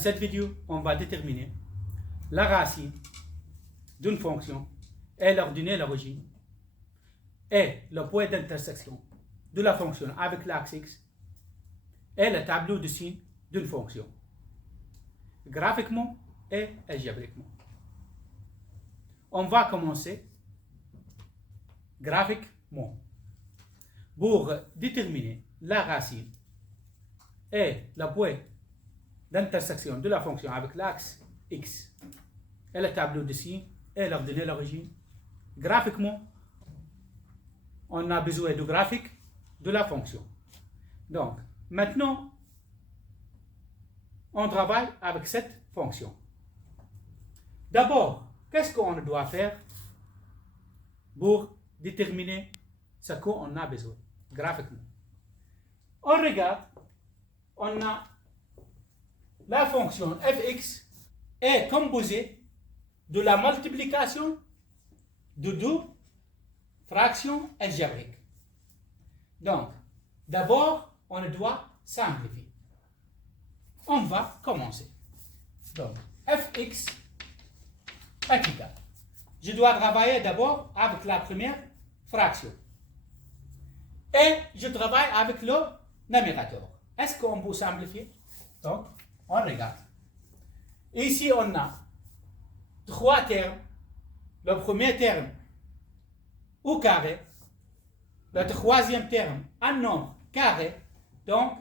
cette vidéo, on va déterminer la racine d'une fonction et leur donner l'origine et le point d'intersection de la fonction avec l'axe x et le tableau de signes d'une fonction, graphiquement et algébriquement. On va commencer graphiquement. Pour déterminer la racine et le point d'intersection de la fonction avec l'axe x et le tableau de signes et leur donner l'origine, graphiquement, on a besoin du graphique de la fonction. Donc, maintenant, on travaille avec cette fonction. D'abord, qu'est-ce qu'on doit faire pour déterminer ce qu'on a besoin graphiquement? On regarde, on a la fonction fx est composée de la multiplication de deux fractions algébriques. Donc, d'abord, on doit simplifier. On va commencer. Donc, fx est égal. Je dois travailler d'abord avec la première fraction. Et je travaille avec le numérateur. Est-ce qu'on peut simplifier? Donc, on regarde. Ici, on a trois termes. Le premier terme au carré. Le troisième terme en nombre carré. Donc,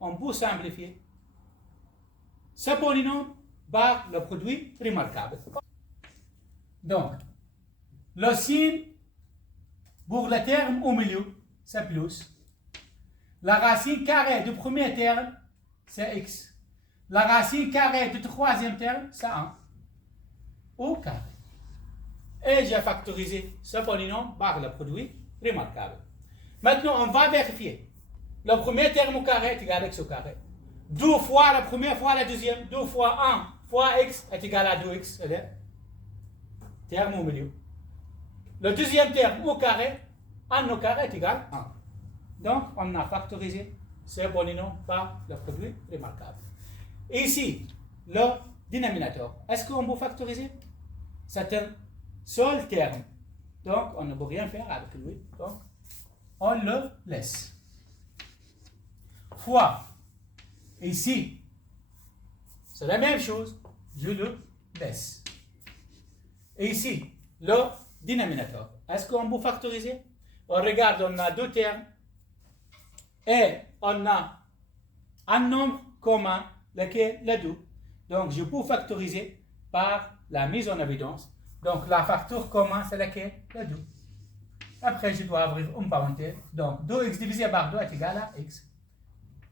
on peut simplifier ce polynôme par le produit remarquable. Donc, le signe pour le terme au milieu, c'est plus. La racine carrée du premier terme, c'est x. La racine carrée du troisième terme, c'est 1 au carré. Et j'ai factorisé ce polynôme par le produit remarquable. Maintenant, on va vérifier. Le premier terme au carré est égal à x au carré. 2 fois la première fois la deuxième. 2 fois 1 fois x est égal à 2x. C'est-à-dire terme au milieu. Le deuxième terme au carré, 1 au carré est égal à 1. Donc, on a factorisé ce polynôme par le produit remarquable. Et ici, le dénominateur, est-ce qu'on peut factoriser? C'est un seul terme. Donc, on ne peut rien faire avec lui. Donc, on le laisse. Fois. Ici, c'est la même chose. Je le laisse. Et ici, le dénominateur. Est-ce qu'on peut factoriser? On regarde, on a deux termes. Et on a un nombre commun, lequel le 2. Donc, je peux factoriser par la mise en évidence. Donc, la facture commune, c'est laquelle? Le 2. Après, je dois ouvrir une parenthèse. Donc, 2x divisé par 2 est égal à x.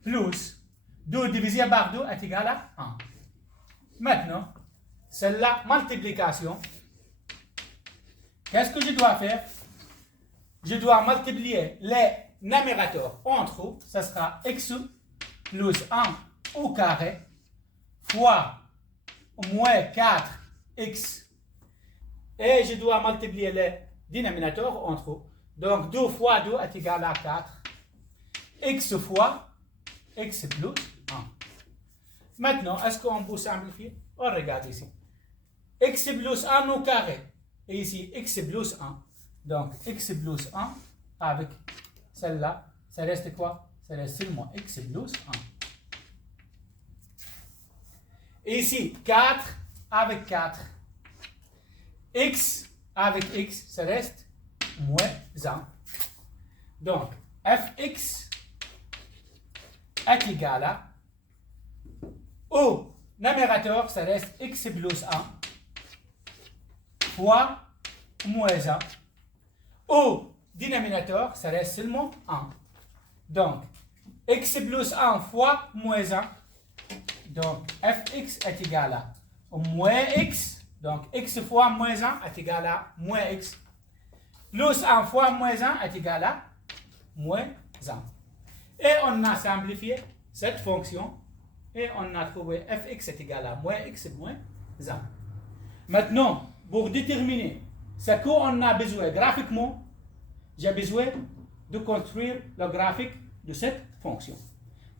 Plus 2 divisé par 2 est égal à 1. Maintenant, c'est la multiplication. Qu'est-ce que je dois faire? Je dois multiplier les numérateurs entre eux. Ce sera x plus 1 au carré fois moins 4x. Et je dois multiplier les dénominateurs entre eux. Donc 2 fois 2 est égal à 4. X fois x plus 1. Maintenant, est-ce qu'on peut simplifier? On regarde ici. X plus 1 au carré. Et ici, x plus 1. Donc, x plus 1 avec celle-là, ça reste quoi? Ça reste seulement x plus 1. Et ici, 4 avec 4. X avec x, ça reste moins 1. Donc, fx est égal à, au numérateur, ça reste x plus 1 fois moins 1. Au dénominateur, ça reste seulement 1. Donc, x plus 1 fois moins 1. Donc, fx est égal à moins x. Donc, x fois moins 1 est égal à moins x. Plus 1 fois moins 1 est égal à moins 1. Et on a simplifié cette fonction. Et on a trouvé fx est égal à moins x moins 1. Maintenant, pour déterminer ce qu'on a besoin graphiquement, j'ai besoin de construire le graphique de cette fonction.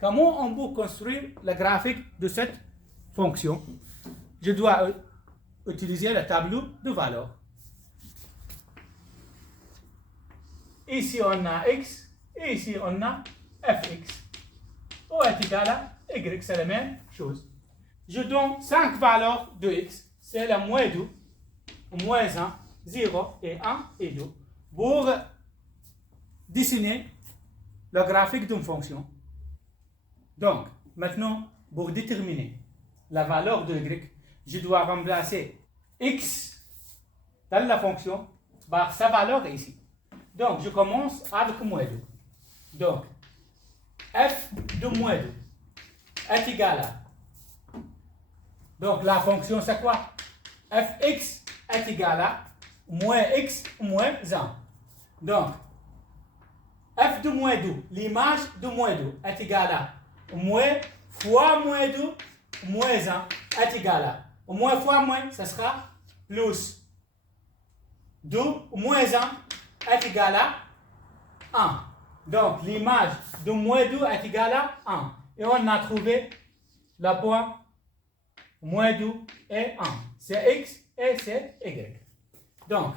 Comment on peut construire le graphique de cette fonction, je dois utiliser le tableau de valeurs. Ici, on a x, et ici, on a fx. O est égal à y, c'est la même chose. Je donne 5 valeurs de x, c'est la moins 2, moins 1, 0 et 1 et 2, pour dessiner le graphique d'une fonction. Donc, maintenant, pour déterminer la valeur de y, je dois remplacer x dans la fonction par sa valeur ici. Donc, je commence avec moins 2. Donc, f de moins 2 est égal à... Donc, la fonction, c'est quoi? Fx est égal à moins x moins 1. Donc, f de moins 2, l'image de moins 2 est égale à moins fois moins 2 moins 1 est égal à moins fois moins, ça sera plus 2 moins 1 est égal à 1. Donc, l'image de moins 2 est égale à 1. Et on a trouvé le point moins 2 et 1. C'est x et c'est y. Donc,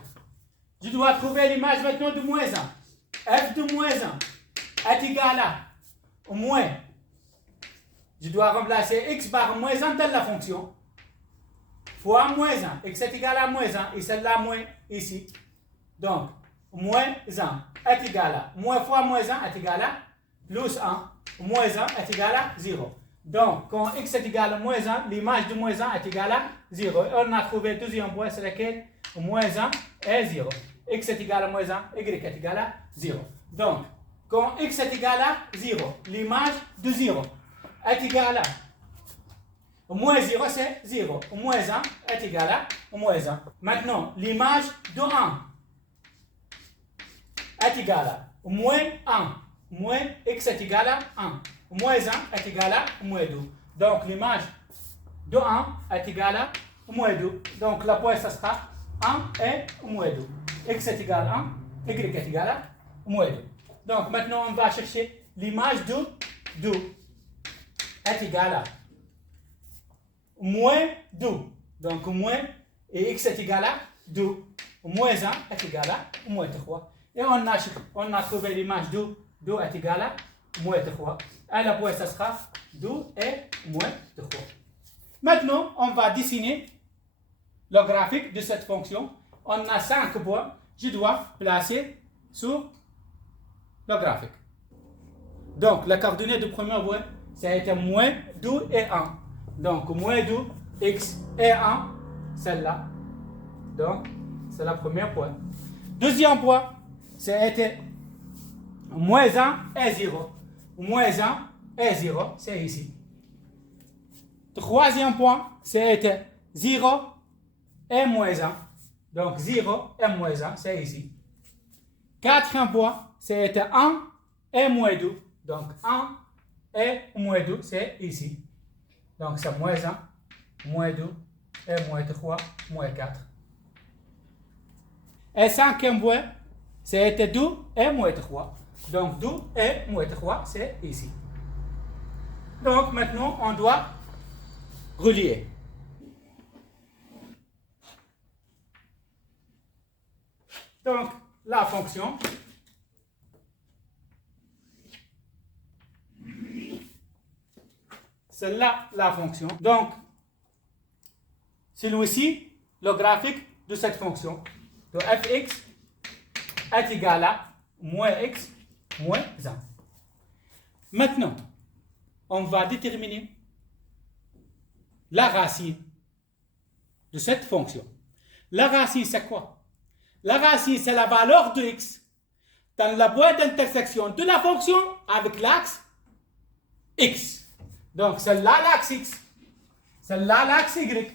je dois trouver l'image maintenant de moins 1. F de moins 1 est égal à moins. Je dois remplacer x par moins 1 dans la fonction. Fois moins 1. X est égal à moins 1 et celle-là moins ici. Donc, moins 1 est égal à moins fois moins 1 est égal à plus 1. Moins 1 est égal à 0. Donc, quand x est égal à moins 1, l'image de moins 1 est égale à 0. Et on a trouvé le deuxième point sur lequel moins 1 est 0. X est égal à moins 1, y est égal à 0. Donc, quand x est égal à 0, l'image de 0 est égale à moins 0, c'est 0. Moins 1 est égal à moins 1. Maintenant, l'image de 1 est égale à moins 1. Moins x est égal à 1. Moins 1 est égal à moins 2. Donc, l'image de 1 est égale à moins 2. Donc, la point, ça sera 1 et moins 2. X est égal à 1, y est égal à moins 2. Donc, maintenant, on va chercher l'image de 2 est égal à moins 2. Donc, moins et x est égal à 2. Moins 1 est égal à moins 3. Et on a trouvé l'image de 2 est égal à moins 3. Et la point, ça sera 2 et moins 3. Maintenant, on va dessiner le graphique de cette fonction. On a 5 points. Je dois placer sur le graphique. Donc, la coordonnée du premier point, ça a été moins 2 et 1. Donc, moins 2, x et 1, celle-là. Donc, c'est le premier point. Deuxième point, ça a été moins 1 et 0. Moins 1 et 0, c'est ici. Troisième point, ça a été 0 et moins 1. Donc, 0 et moins 1, c'est ici. Quatrième point, c'est 1 et moins 2. Donc, 1 et moins 2, c'est ici. Donc, c'est moins 1, moins 2 et moins 3, moins 4. Et cinquième point, c'est 2 et moins 3. Donc, 2 et moins 3, c'est ici. Donc, maintenant, on doit relier. Donc, la fonction c'est là la fonction. Donc, celui-ci, le graphique de cette fonction. Donc, fx est égal à moins x moins 1. Maintenant, on va déterminer la racine de cette fonction. La racine, c'est quoi? La racine, c'est la valeur de x dans la boîte d'intersection de la fonction avec l'axe x. Donc, c'est là l'axe x. C'est là l'axe y.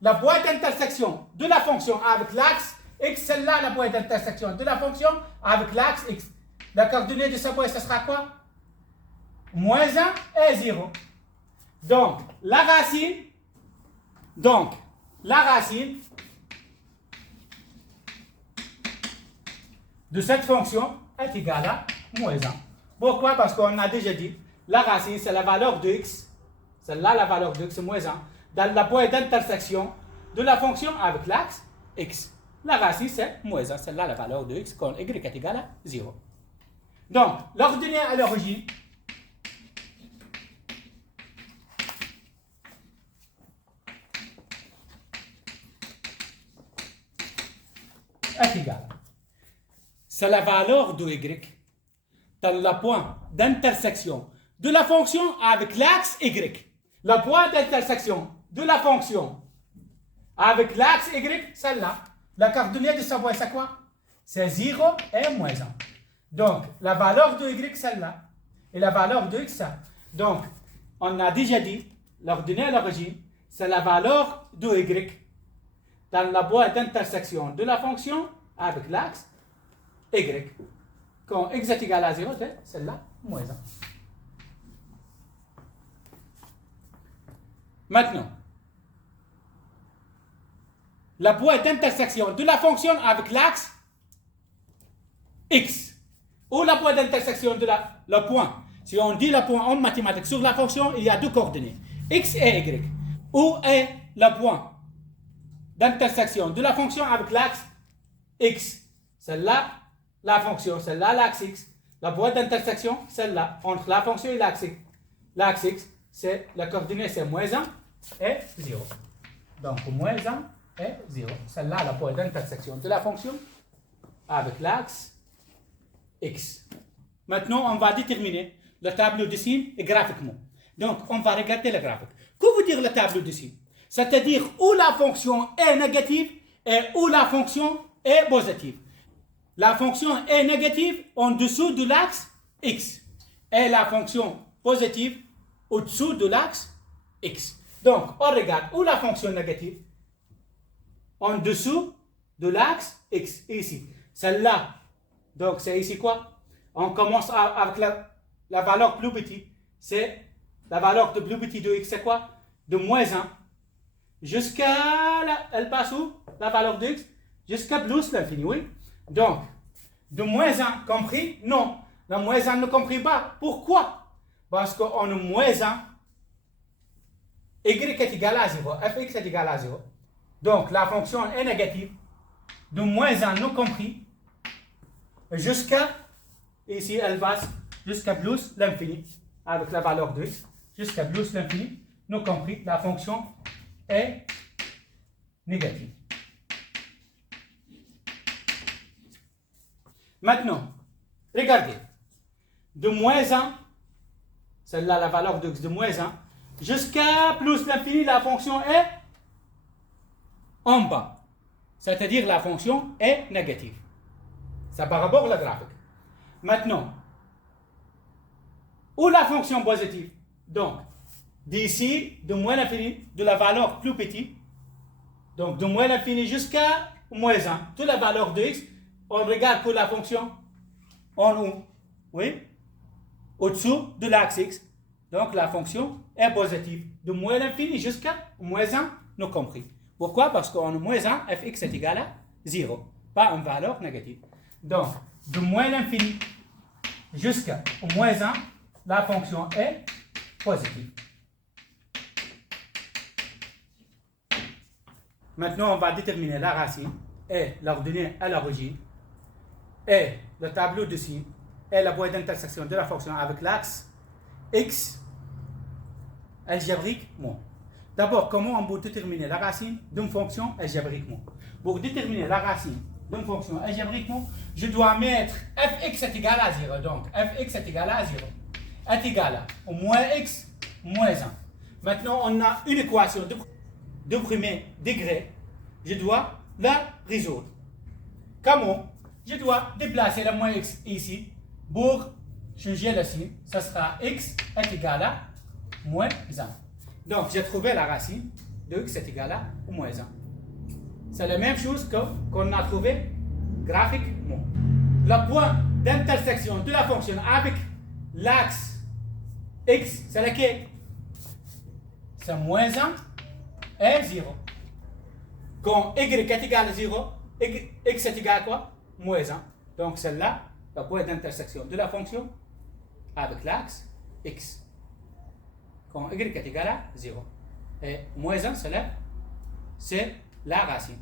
La boîte d'intersection de la fonction avec l'axe x, c'est là la boîte d'intersection de la fonction avec l'axe x. La coordonnée de ce point, ce sera quoi? Moins 1 et 0. Donc, la racine de cette fonction est égale à moins 1. Pourquoi? Parce qu'on a déjà dit, la racine, c'est la valeur de x. C'est là la valeur de x, moins 1. dans la pointe d'intersection de la fonction avec l'axe x. La racine, c'est moins 1. C'est là la valeur de x quand y est égal à 0. Donc, l'ordonnée à l'origine est égale. C'est la valeur de y dans la pointe d'intersection de la fonction avec l'axe y. La pointe d'intersection de la fonction avec l'axe y, celle-là. La coordonnée de sa voie, c'est quoi? C'est 0 et moins 1. Donc, la valeur de y, celle-là. Et la valeur de x, ça. Donc, on a déjà dit, l'ordonnée à l'origine, c'est la valeur de y dans la boîte d'intersection de la fonction avec l'axe y. Quand x est égal à 0, c'est celle-là, moins 1. Maintenant, la boîte d'intersection de la fonction avec l'axe x, ou la boîte d'intersection de le point. Si on dit le point en mathématiques sur la fonction, il y a deux coordonnées, x et y. Où est le point d'intersection de la fonction avec l'axe x? Celle-là, la fonction, celle-là, l'axe x. La boîte d'intersection, celle-là, entre la fonction et l'axe x. L'axe x, c'est la coordonnée, c'est moins 1 et 0. Donc, moins 1 et 0. Celle-là, la boîte d'intersection de la fonction avec l'axe x. Maintenant, on va déterminer le tableau de signes graphiquement. Donc, on va regarder le graphique. Que veut dire le tableau de signes? C'est-à-dire où la fonction est négative et où la fonction est positive. La fonction est négative en dessous de l'axe x et la fonction positive au-dessous de l'axe x. Donc, on regarde où la fonction négative en dessous de l'axe x, ici. Celle-là, donc c'est ici quoi? On commence avec la valeur plus petite. C'est la valeur de plus petit de x, c'est quoi? De moins 1 jusqu'à, elle passe où? La valeur de x jusqu'à plus l'infini, oui? Donc, de moins 1 compris? Non. La moins 1 ne compris pas. Pourquoi? Parce qu'on a moins 1, y est égal à 0, fx est égal à 0. Donc, la fonction est négative. De moins 1 non compris jusqu'à, ici elle passe jusqu'à plus l'infini, avec la valeur de x, jusqu'à plus l'infini, non compris, la fonction est négative. Maintenant, regardez, de moins 1, celle-là la valeur de x de moins 1, jusqu'à plus l'infini, la fonction est en bas. C'est-à-dire la fonction est négative. C'est par rapport au graphique. Maintenant, où la fonction positive? Donc, d'ici, de moins l'infini, de la valeur plus petite, donc de moins l'infini jusqu'à moins 1, toute la valeur de x, on regarde pour la fonction en haut, oui, au-dessous de l'axe x. Donc la fonction est positive, de moins l'infini jusqu'à moins 1, non compris. Pourquoi? Parce qu'on a moins 1, fx est égal à 0, pas une valeur négative. Donc, de moins l'infini jusqu'à moins 1, la fonction est positive. Maintenant, on va déterminer la racine et l'ordonnée à l'origine et le tableau de signes et la boîte d'intersection de la fonction avec l'axe x algébriquement. D'abord, comment on peut déterminer la racine d'une fonction algébriquement? Pour déterminer la racine d'une fonction algébriquement, je dois mettre fx est égal à 0. Donc, fx est égal à 0 est égal à moins x moins 1. Maintenant, on a une équation de premier degré. Je dois la résoudre. Comment? Je dois déplacer le moins x ici pour changer le signe. Ça sera x est égal à moins 1. Donc, j'ai trouvé la racine de x est égal à moins 1. C'est la même chose qu'on a trouvé graphiquement. Le point d'intersection de la fonction avec l'axe x, c'est lequel? C'est moins 1 et 0. Quand y est égal à 0, x est égal à quoi? Moins 1. Donc, celle-là, le point d'intersection de la fonction avec l'axe x. Quand y est égal à 0. Et moins 1, c'est la racine.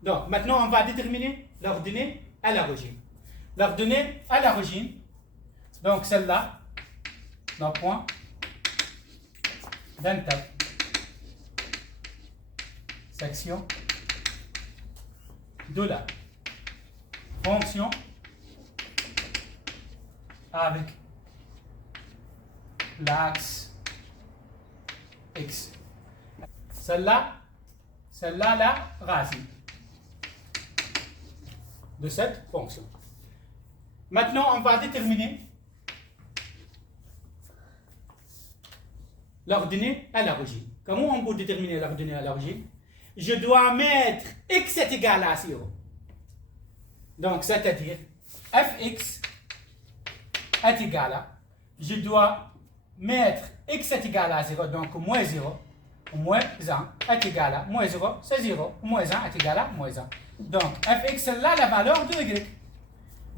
Donc, maintenant, on va déterminer l'ordonnée à l'origine. L'ordonnée à l'origine, donc celle-là, dans point d'intersection de la fonction avec l'axe x. Celle-là, la racine de cette fonction. Maintenant, on va déterminer l'ordonnée à l'origine. Comment on peut déterminer l'ordonnée à l'origine? Je dois mettre x est égal à 0. Donc, c'est-à-dire fx est égal à, je dois mettre x est égal à 0, donc moins 0, moins 1 est égal à moins 0, c'est 0, moins 1 est égal à moins 1. Donc, fx, celle-là, la valeur de y.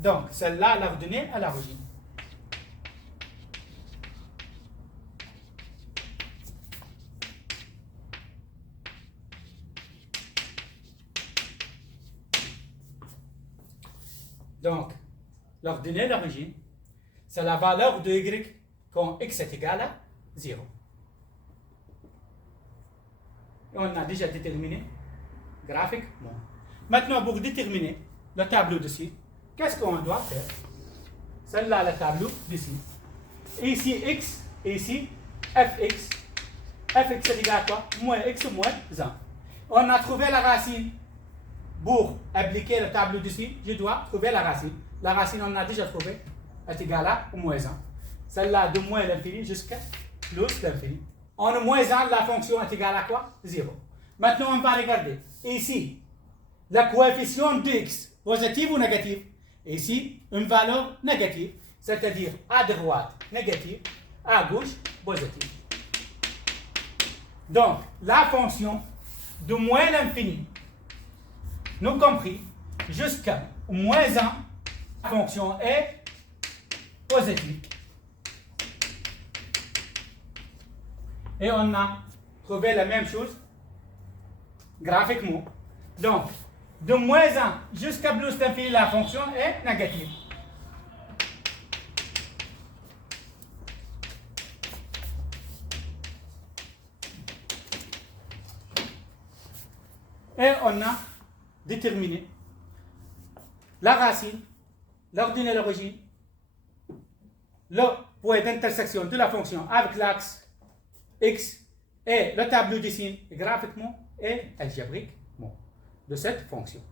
Donc, celle-là, l'ordonnée à l'origine. Donc, l'ordonnée à l'origine, c'est la valeur de y quand x est égal à 0. Et on a déjà déterminé graphiquement. Maintenant, pour déterminer le tableau d'ici, qu'est-ce qu'on doit faire? Celle-là, le tableau d'ici. Ici, x, et ici, fx. Fx est égal à quoi? Moins x moins 1. On a trouvé la racine. Pour appliquer le tableau d'ici, je dois trouver la racine. La racine, on a déjà trouvé, est égale à moins 1. Celle-là, de moins l'infini jusqu'à plus l'infini. En moins 1, la fonction est égale à quoi? 0. Maintenant, on va regarder. Ici, la coefficient de x, positive ou négative? Ici, une valeur négative, c'est-à-dire à droite, négative, à gauche, positive. Donc, la fonction de moins l'infini, nous compris, jusqu'à moins 1, la fonction est positive. Et on a trouvé la même chose graphiquement. Donc, de moins 1 jusqu'à plus l'infini, la fonction est négative. Et on a déterminé la racine, l'ordonnée à l'origine, le point d'intersection de la fonction avec l'axe x et le tableau dessiné graphiquement et algébriquement de cette fonction.